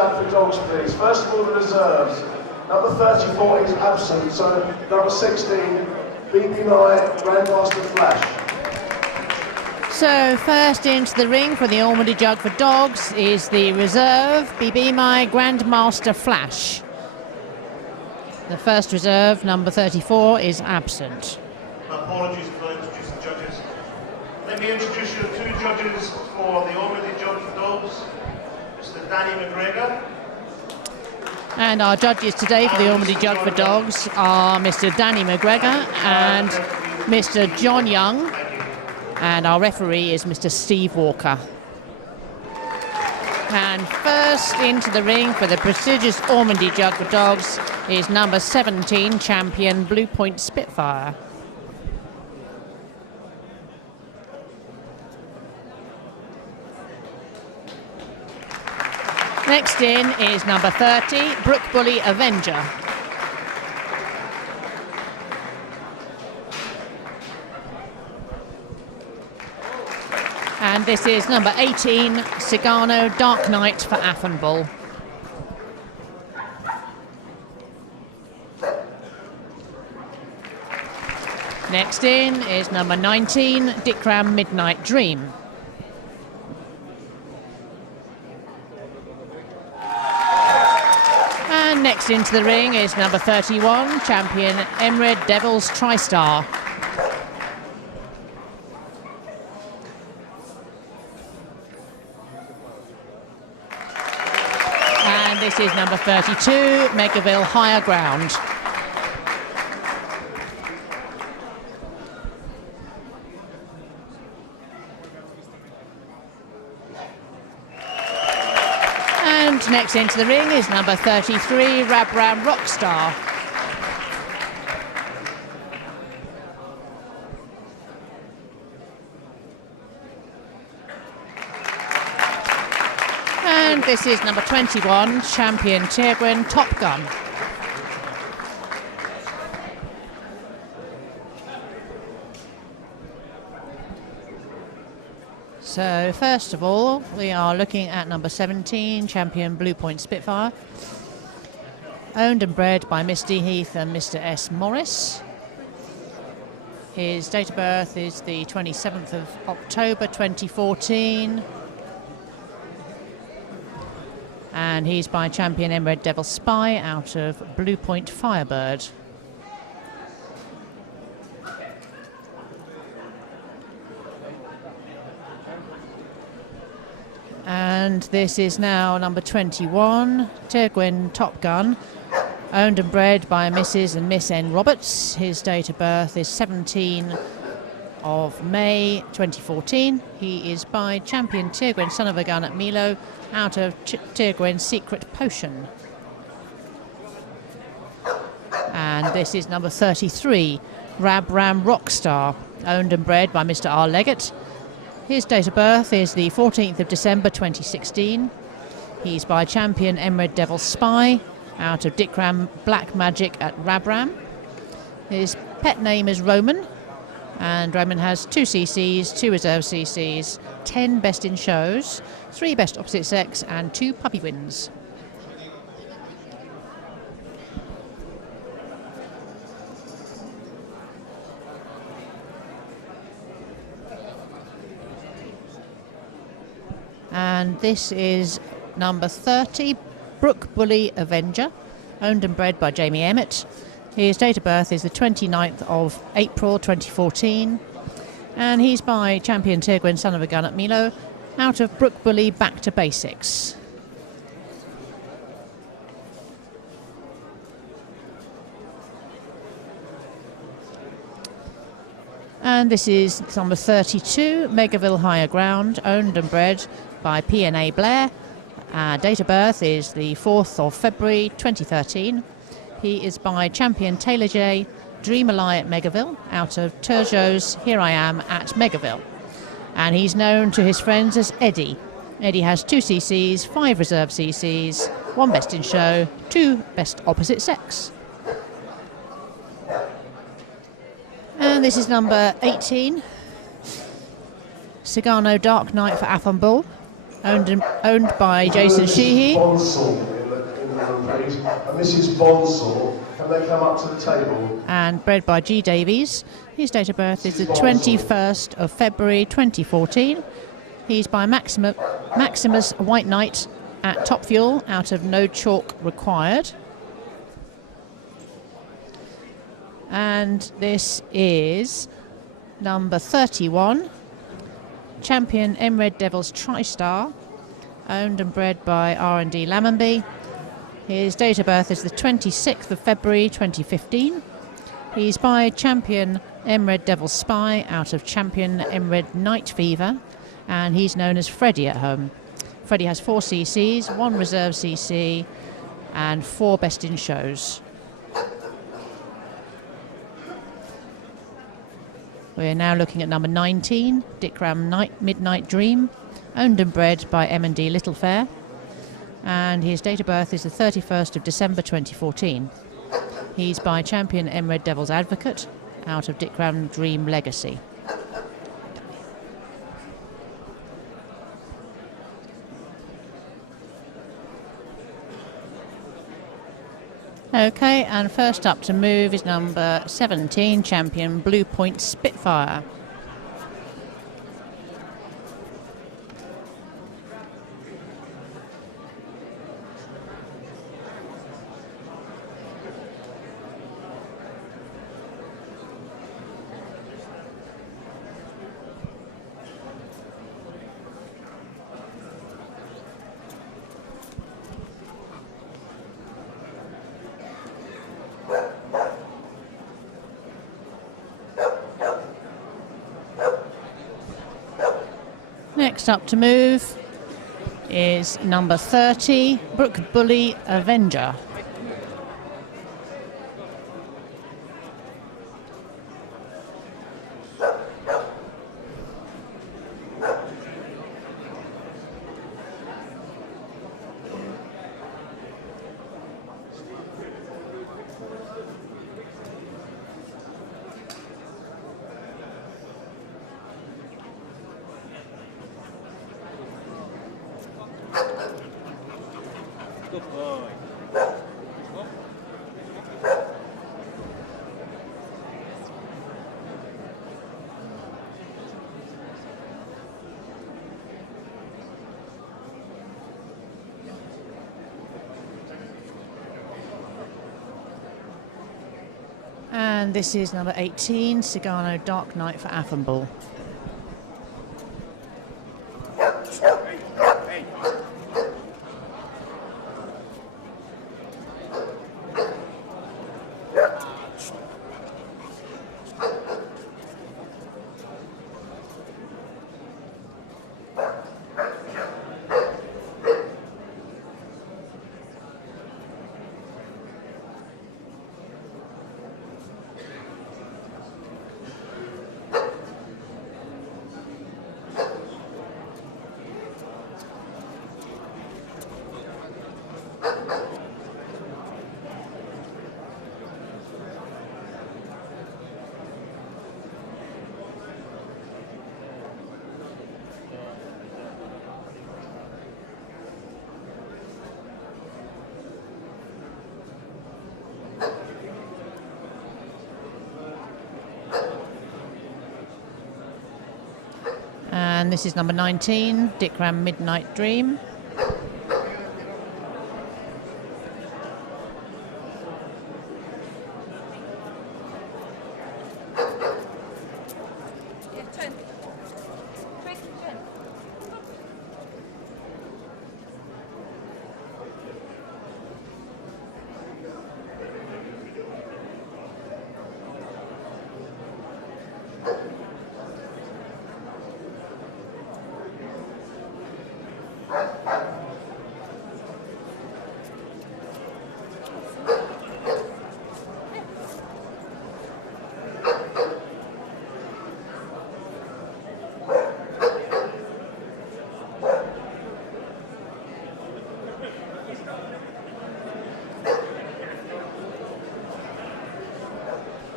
Jug for dogs, please. First of all, the reserves. Number 34 is absent, so number 16, BB Knight, Grandmaster Flash. So first into the ring for the Ormandy Jug for dogs is the reserve, BB My Grandmaster Flash. The first reserve, number 34, is absent. Apologies if I introduce the judges. Let me introduce you to two judges for the Ormandy Jug for dogs. Mr. Danny McGregor. And our judges today for the Ormandy Jug for dogs are Mr. Danny McGregor and Mr. John Young. And our referee is Mr. Steve Walker. And first into the ring for the prestigious Ormandy Jug for dogs is number 17, champion Blue Point Spitfire. Next in is number 30, Brook Bully Avenger. And this is number 18, Cigano Dark Knight for Affenbull. Next in is number 19, Dickram Midnight Dream. And next into the ring is number 31, champion Emerald Devils TriStar. And this is number 32, Megaville Higher Ground. And next into the ring is number 33, Rabram Rockstar. And this is number 21, champion Terrier Top Gun. So first of all, we are looking at number 17, champion Blue Point Spitfire. Owned and bred by Miss D. Heath and Mr. S. Morris. His date of birth is the 27th of October 2014. And he's by champion Emerald Devil Spy out of Blue Point Firebird. And this is now number 21, Terrier Top Gun, owned and bred by Mrs. and Miss N. Roberts. His date of birth is 17 of May 2014. He is by champion Terrier Son of a Gun at Milo out of Terrier Secret Potion. And this is number 33, Rabram Rockstar, owned and bred by Mr. R. Leggett. His date of birth is the 14th of December 2016. He's by champion Emerald Devil Spy out of Dickram Black Magic at Rabram. His pet name is Roman, and Roman has 2 CCs, 2 reserve CCs, 10 best in shows, 3 best opposite sex, and 2 puppy wins. And this is number 30, Brook Bully Avenger, owned and bred by Jamie Emmett. His date of birth is the 29th of April 2014. And he's by champion Terrier Son of a Gun at Milo, out of Brook Bully Back to Basics. And this is number 32, Megaville Higher Ground, owned and bred by P&A Blair. Date of birth is the 4th of February 2013. He is by champion Taylor J, Dream Ally at Megaville, out of Turjot's Here I Am at Megaville. And he's known to his friends as Eddie. Eddie has 2 CCs, 5 reserve CCs, 1 best in show, 2 best opposite sex. And this is number 18, Cigano Dark Knight for Affenbull. owned by Jason Sheehy. Bonsall in the room, please. And Mrs. Bonsall, can they come up to the table? And bred by G. Davies. His date of birth is the 21st of February 2014. He's by Maximus White Knight at Top Fuel out of No Chalk Required. And this is number 31, Champion Emerald Devils TriStar, owned and bred by R&D Lammonby. His date of birth is the 26th of February 2015. He's by Champion Emerald Devil Spy out of Champion Emerald Night Fever, and he's known as Freddie at home. Freddie has 4 CCs, 1 reserve CC, and 4 best in shows. We're now looking at number 19, Dick Ram Midnight Dream, owned and bred by M&D Littlefair, and his date of birth is the 31st of December 2014. He's by Champion Emerald Devil's Advocate out of Dick Ram Dream Legacy. Okay, and first up to move is number 17, Champion Blue Point Spitfire. Next up to move is number 30, Brook Bully Avenger. And this is number 18, Cigano Dark Knight for Affenball. And this is number 19, Dick Ram Midnight Dream.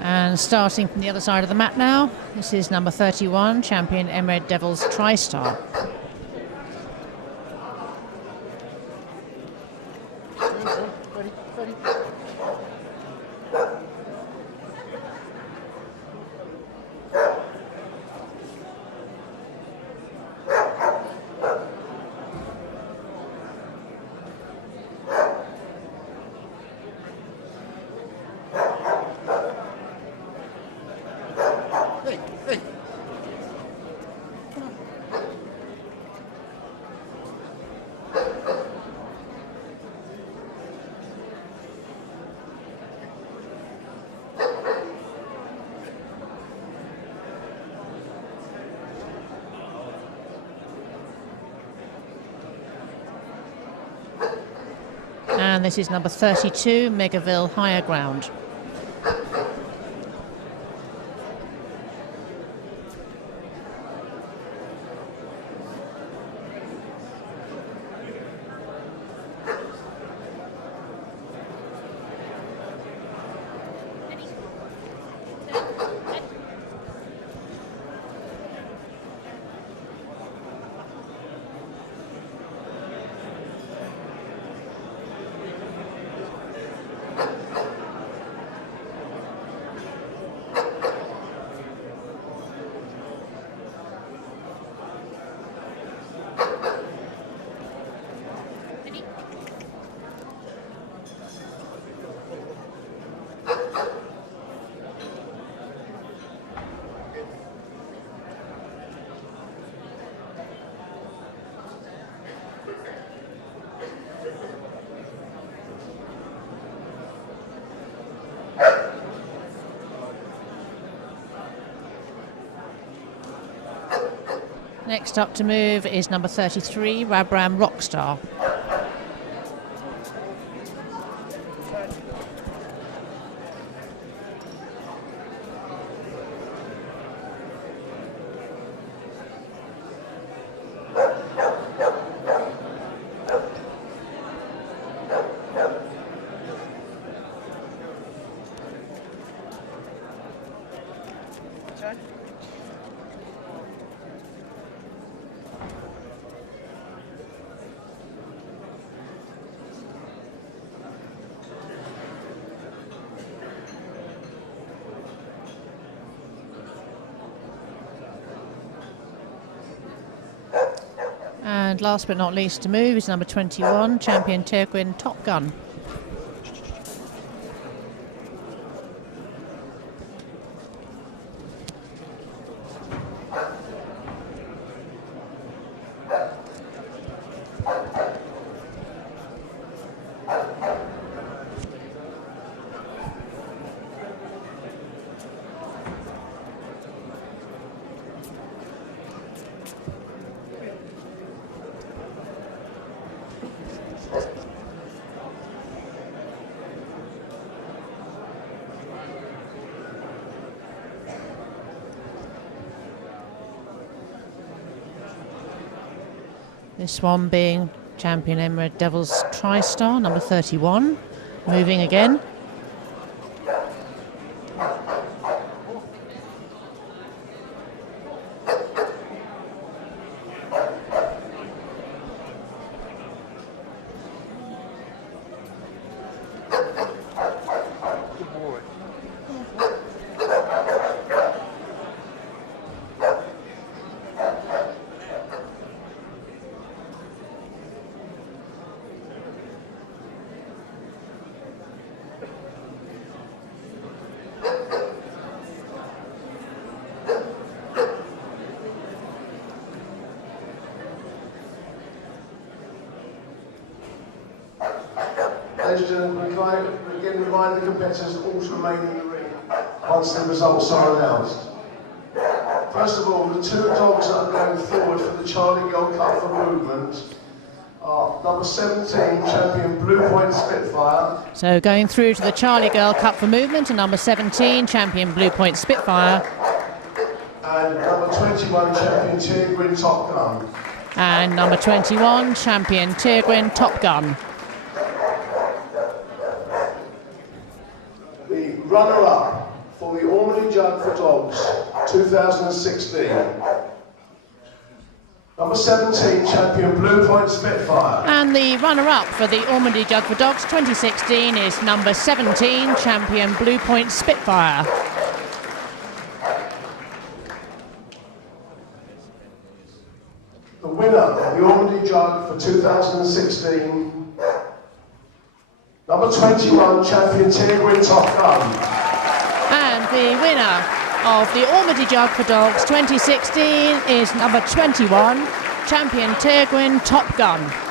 And starting from the other side of the mat now, this is number 31, Champion Emerald Devils TriStar. And this is number 32, Megaville Higher Ground. Next up to move is number 33, Rabram Rockstar. And last but not least to move is number 21, Champion Terrier Top Gun. This one being Champion Emerald Devils TriStar, number 31, moving again. Ladies and gentlemen, can I again remind the competitors all to remain in the ring once the results are announced. First of all, the two dogs that are going forward for the Charlie Gold Cup for movement are number 17, Champion Blue Point Spitfire. So going through to the Charlie Girl Cup for movement, and number 17, Champion Blue Point Spitfire. And number 21, Champion Terrier Top Gun. And number 21, Champion Terrier Top Gun. The runner-up for the Ormandy Jug for Dogs 2016 Number 17, champion Blue Point Spitfire. And the runner-up for the Ormandy Jug for Dogs 2016 is number 17, champion Blue Point Spitfire. The winner of the Ormandy Jug for 2016, number 21, champion Terrier Top Gun. And the winner of the Ormandy Jug for Dogs 2016 is number 21, champion Terrier Top Gun.